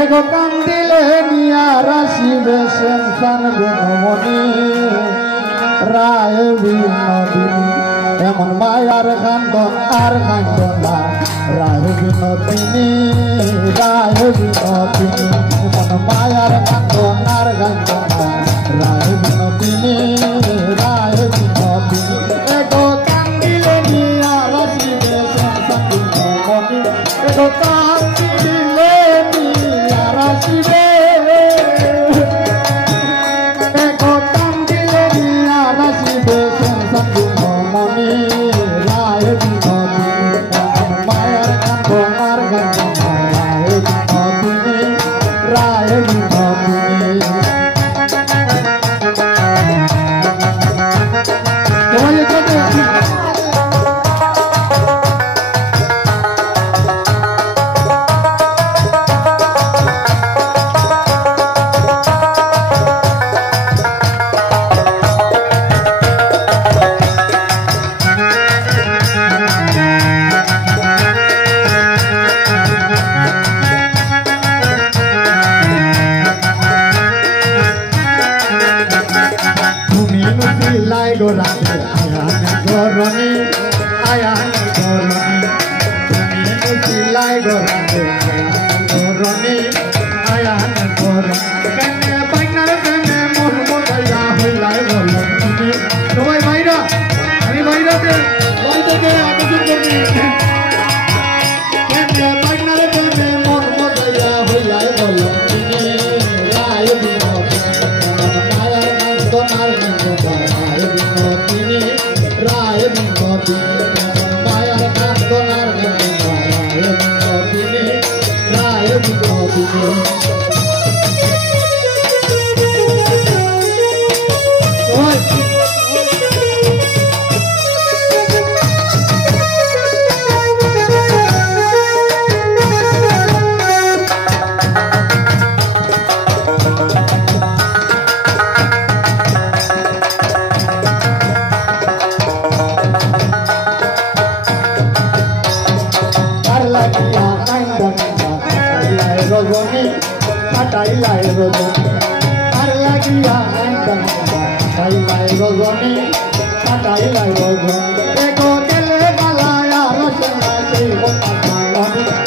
এগো কান্দিলে নিয়া রাশিবে সেনসান বেনমনি রায় বিনোদিনী এমন মায়ার কান্দন আর কান্দন না রায় বিনোদিনী এমন মায়ার কান্দন আর কান্দন না রায় বিনোদিনী এগো কান্দিলে নিয়া রাশিবে সেনসান বেনমনি এগো কান্দিলে নিয়া রাশিবে এগো কান্দিলে নিয়া রাশিবে সেনসান বেনমনি রায় বিনোদিনী মায়ার কান্দন আর কান্দন না রায় বিনোদিনী লাই গো রাতে আয়ানে গরনি তুমি লাই গো রাতে আয়ানে গরনি কেনে বাইনার কেনে মন মজাইয়া হইলাই বল তুমি সবাই বাইরা আমি বাইরাতে বাইরে আবেদন করবি কেনে বাইনার কেনে মন মজাইয়া হইলাই বল তুমি রায় বিনোদিনী মায়ার কান্দনার রায় বিনোদিনী মায়ার কান্দনার রায় বিনোদিনী রজনী কাটাইলাই রজনী আর লাগিয়া কাটাইলাই রজনী কাটাইলাই রজনী এগো কেলে বালায়া রচনা সেই কথা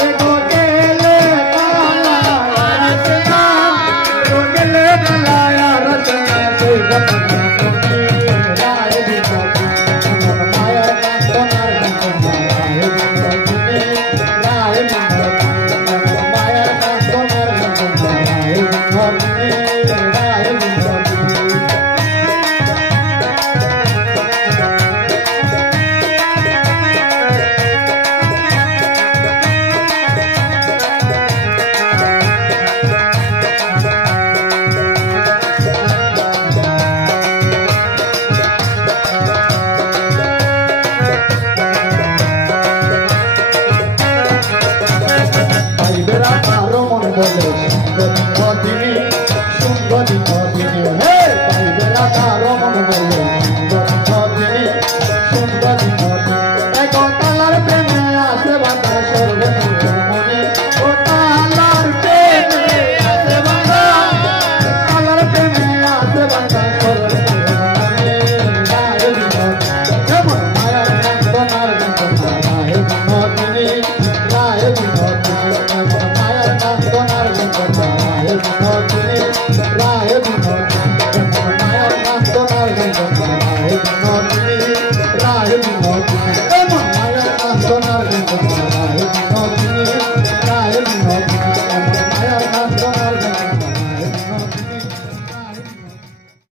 এগো কেলে বালায়া রচনা সেই কথা রায় বিনোদিনী মায়ার কান্দনার রায় রায় বিনোদিনী